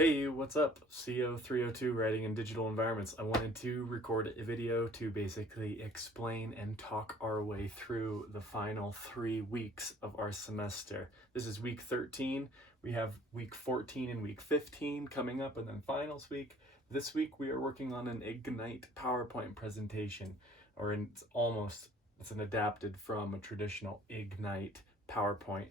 Hey, what's up? CO302 Writing in Digital Environments. I wanted to record a video to basically explain and talk our way through the final 3 weeks of our semester. This is week 13. We have week 14 and week 15 coming up, and then finals week. This week we are working on an Ignite PowerPoint presentation, it's an adapted from a traditional Ignite PowerPoint.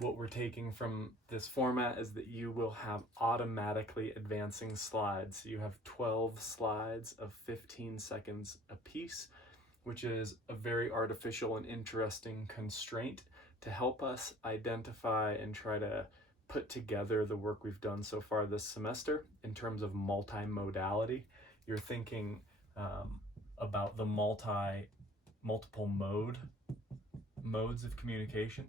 What we're taking from this format is that you will have automatically advancing slides. You have 12 slides of 15 seconds apiece, which is a very artificial and interesting constraint to help us identify and try to put together the work we've done so far this semester in terms of multi-modality. You're thinking about the multiple modes of communication.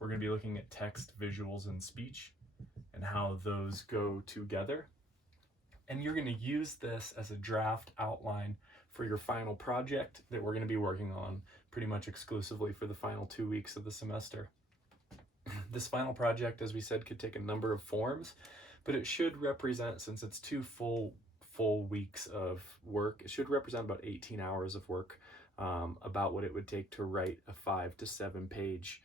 We're going to be looking at text, visuals, and speech and how those go together. And you're going to use this as a draft outline for your final project that we're going to be working on pretty much exclusively for the final 2 weeks of the semester. This final project, as we said, could take a number of forms, but it should represent, since it's 2 full weeks of work, it should represent about 18 hours of work, about what it would take to write a 5 to 7 page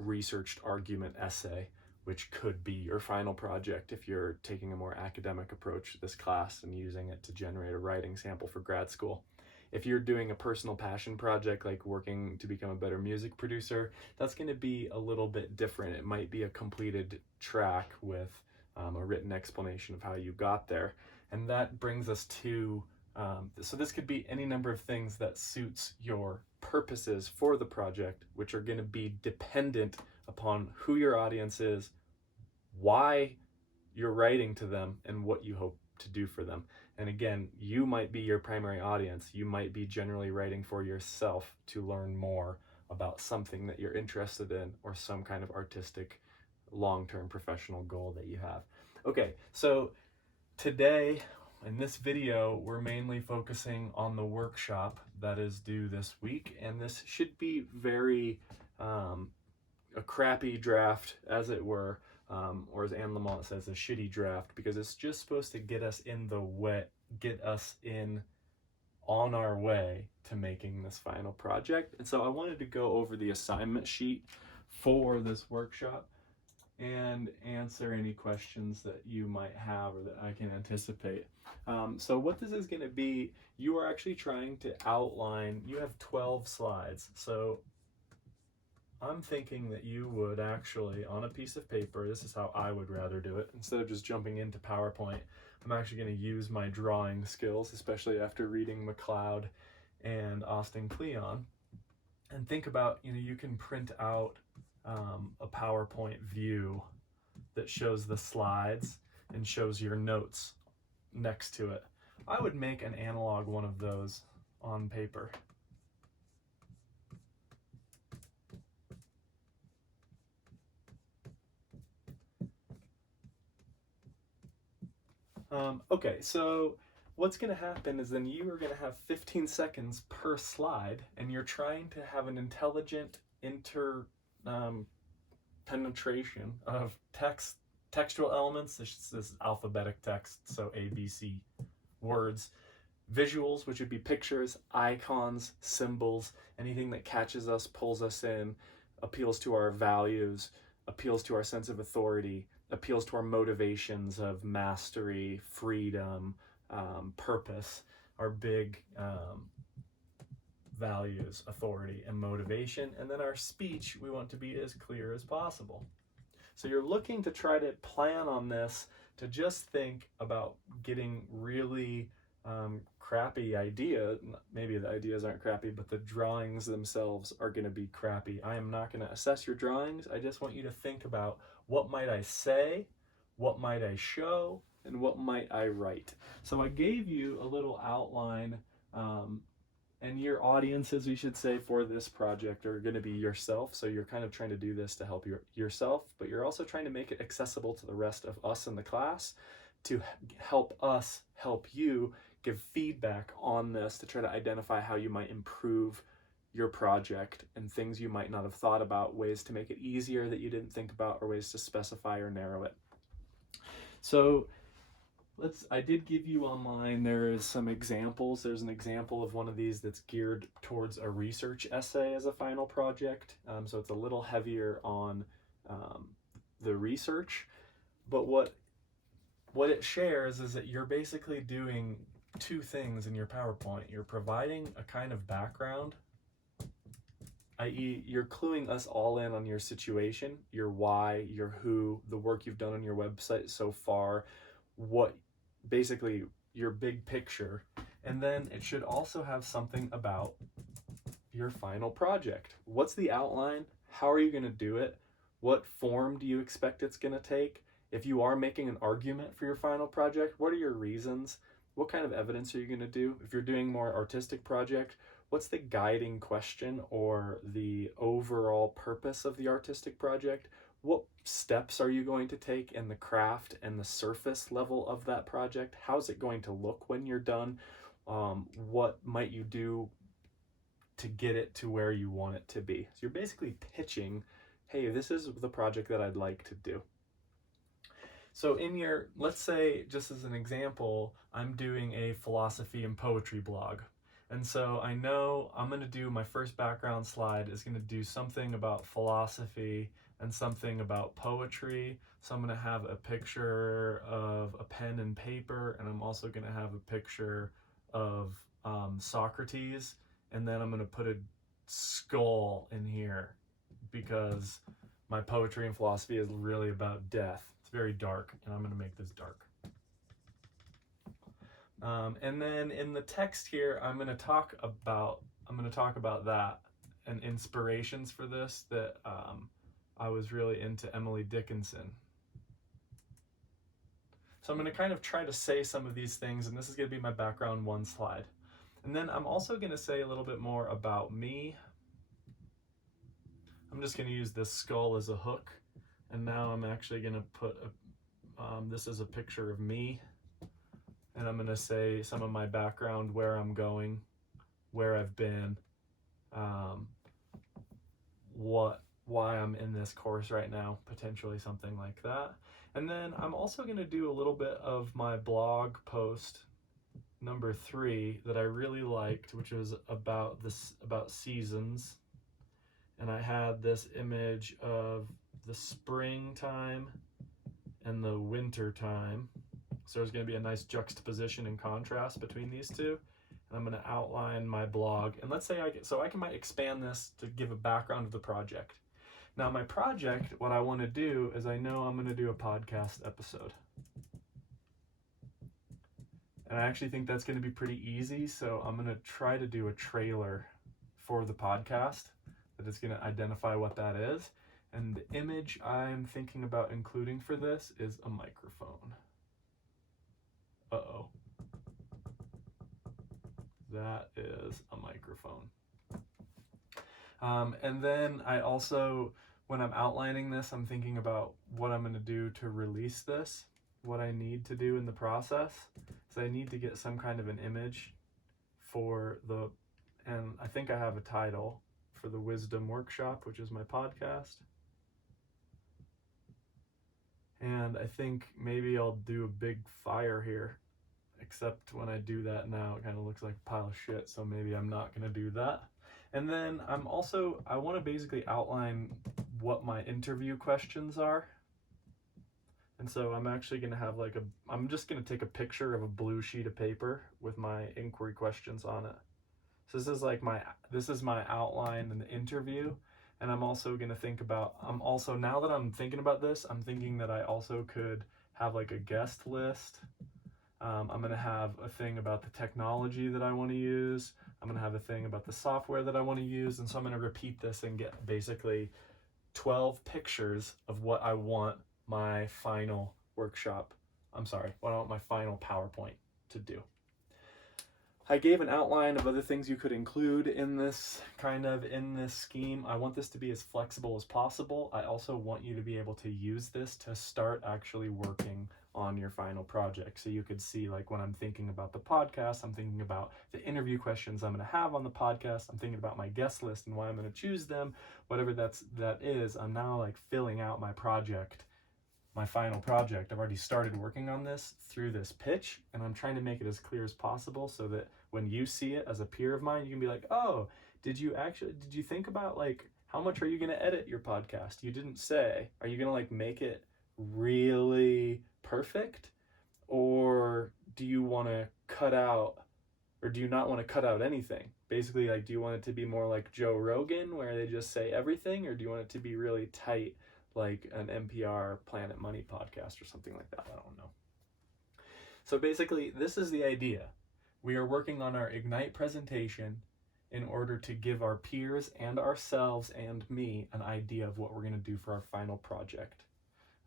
researched argument essay, which could be your final project if you're taking a more academic approach to this class and using it to generate a writing sample for grad school. If you're doing a personal passion project like working to become a better music producer, that's going to be a little bit different. It might be a completed track with a written explanation of how you got there. And that brings us to so this could be any number of things that suits your purposes for the project, which are going to be dependent upon who your audience is, why you're writing to them, and what you hope to do for them. And again, you might be your primary audience. You might be generally writing for yourself to learn more about something that you're interested in or some kind of artistic long-term professional goal that you have. Okay, so today, in this video, we're mainly focusing on the workshop that is due this week, and this should be very a crappy draft, as it were, or as Anne Lamott says, a shitty draft, because it's just supposed to get us on our way to making this final project. And so I wanted to go over the assignment sheet for this workshop and answer any questions that you might have or that I can anticipate. So what this is going to be, you are actually trying to outline, you have 12 slides. So I'm thinking that you would actually, on a piece of paper, this is how I would rather do it, instead of just jumping into PowerPoint, I'm actually going to use my drawing skills, especially after reading McLeod and Austin Kleon, and think about, you can print out a PowerPoint view that shows the slides and shows your notes next to it. I would make an analog one of those on paper. Okay, so what's going to happen is then you are going to have 15 seconds per slide, and you're trying to have an intelligent penetration of textual elements. This is alphabetic text, so A, B, C words. Visuals, which would be pictures, icons, symbols, anything that catches us, pulls us in, appeals to our values, appeals to our sense of authority, appeals to our motivations of mastery, freedom, purpose, our big values, authority, and motivation. And then our speech, we want to be as clear as possible. So you're looking to try to plan on this, to just think about getting really crappy ideas. Maybe the ideas aren't crappy, but the drawings themselves are going to be crappy. I am not going to assess your drawings. I just want you to think about, what might I say, what might I show, and what might I write. So I gave you a little outline, and your audiences, we should say, for this project are going to be yourself. So you're kind of trying to do this to help yourself, but you're also trying to make it accessible to the rest of us in the class, to help us help you give feedback on this, to try to identify how you might improve your project and things you might not have thought about, ways to make it easier that you didn't think about, or ways to specify or narrow it. So I did give you online, there is some examples. There's an example of one of these that's geared towards a research essay as a final project. So it's a little heavier on the research, but what it shares is that you're basically doing two things in your PowerPoint. You're providing a kind of background, i.e. you're cluing us all in on your situation, your why, your who, the work you've done on your website so far, what basically your big picture. And then it should also have something about your final project. What's the outline? How are you going to do it? What form do you expect it's going to take? If you are making an argument for your final project, what are your reasons? What kind of evidence are you going to do? If you're doing more artistic project, what's the guiding question or the overall purpose of the artistic project? What steps are you going to take in the craft and the surface level of that project? How's it going to look when you're done? What might you do to get it to where you want it to be? So you're basically pitching, hey, this is the project that I'd like to do. So in your, let's say, just as an example, I'm doing a philosophy and poetry blog. And so I know I'm going to do, my first background slide is going to do something about philosophy and something about poetry. So I'm going to have a picture of a pen and paper, and I'm also going to have a picture of Socrates, and then I'm going to put a skull in here because my poetry and philosophy is really about death. It's very dark, and I'm going to make this dark. And then in the text here, I'm going to talk about that and inspirations for this, that I was really into Emily Dickinson. So I'm going to kind of try to say some of these things, and this is going to be my background one slide. And then I'm also going to say a little bit more about me. I'm just going to use this skull as a hook, and now I'm actually going to put this is a picture of me, and I'm going to say some of my background, where I'm going, where I've been, why I'm in this course right now, potentially something like that. And then I'm also going to do a little bit of my blog post number 3 that I really liked, which was about seasons. And I had this image of the springtime and the winter time. So there's going to be a nice juxtaposition and contrast between these two. And I'm going to outline my blog. And let's say I might expand this to give a background of the project. Now my project, what I want to do is, I know I'm going to do a podcast episode. And I actually think that's going to be pretty easy. So I'm going to try to do a trailer for the podcast that is going to identify what that is. And the image I'm thinking about including for this is a microphone. Uh-oh. That is a microphone. And then I also, when I'm outlining this, I'm thinking about what I'm going to do to release this, what I need to do in the process. So I need to get some kind of an image and I think I have a title for the Wisdom Workshop, which is my podcast. And I think maybe I'll do a big fire here, except when I do that now, it kind of looks like a pile of shit, so maybe I'm not going to do that. And then I want to basically outline what my interview questions are. And so I'm actually going to have I'm just going to take a picture of a blue sheet of paper with my inquiry questions on it. So this is my outline in the interview. And I'm also going to think about, now that I'm thinking about this, I'm thinking that I also could have like a guest list. I'm going to have a thing about the technology that I want to use. I'm going to have a thing about the software that I want to use. And so I'm going to repeat this and get basically 12 pictures of what I want my final what I want my final PowerPoint to do. I gave an outline of other things you could include in this scheme. I want this to be as flexible as possible. I also want you to be able to use this to start actually working on your final project. So you could see, like, when I'm thinking about the podcast, I'm thinking about the interview questions I'm going to have on the podcast. I'm thinking about my guest list and why I'm going to choose them. Whatever that is, I'm now like filling out my project, my final project. I've already started working on this through this pitch, and I'm trying to make it as clear as possible so that when you see it as a peer of mine, you can be like, oh, did you think about like, how much are you going to edit your podcast? You didn't say. Are you going to like make it really perfect? Or do you want to cut out, or do you not want to cut out anything? Basically, like, do you want it to be more like Joe Rogan where they just say everything, or do you want it to be really tight like an NPR Planet Money podcast or something like that? I don't know. So basically, this is the idea. We are working on our Ignite presentation in order to give our peers and ourselves and me an idea of what we're going to do for our final project.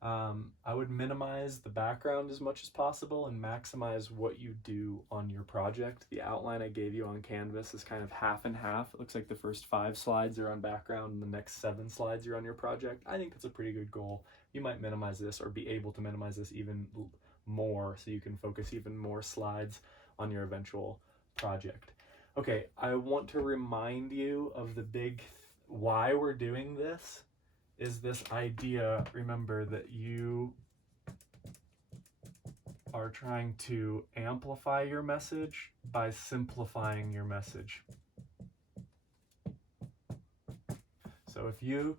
I would minimize the background as much as possible and maximize what you do on your project. The outline I gave you on Canvas is kind of half and half. It looks like the first 5 slides are on background and the next 7 slides are on your project. I think that's a pretty good goal. You might minimize this or be able to minimize this even more so you can focus even more slides on your eventual project. Okay, I want to remind you of the big why we're doing this. Is this idea, remember, that you are trying to amplify your message by simplifying your message. So if you're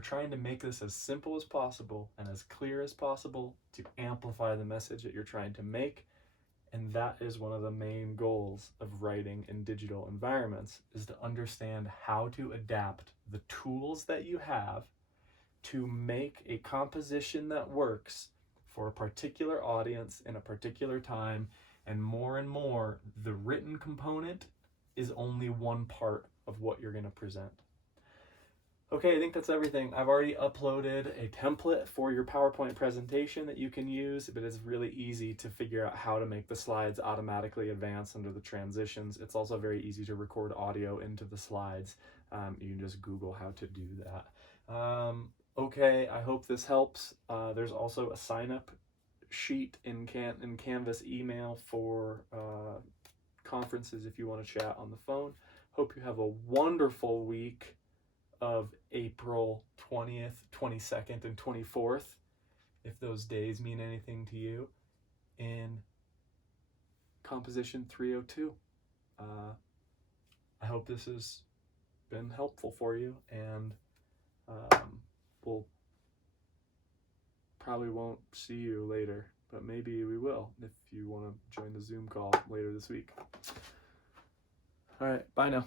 trying to make this as simple as possible and as clear as possible to amplify the message that you're trying to make. And that is one of the main goals of writing in digital environments, is to understand how to adapt the tools that you have to make a composition that works for a particular audience in a particular time. And more, the written component is only one part of what you're going to present. Okay, I think that's everything. I've already uploaded a template for your PowerPoint presentation that you can use, but it's really easy to figure out how to make the slides automatically advance under the transitions. It's also very easy to record audio into the slides. You can just Google how to do that. Okay, I hope this helps. There's also a sign-up sheet in Canvas email for conferences if you want to chat on the phone. Hope you have a wonderful week of April 20th, 22nd, and 24th, if those days mean anything to you, in Composition 302. I hope this has been helpful for you, and we'll probably won't see you later, but maybe we will if you want to join the Zoom call later this week. All right, bye now.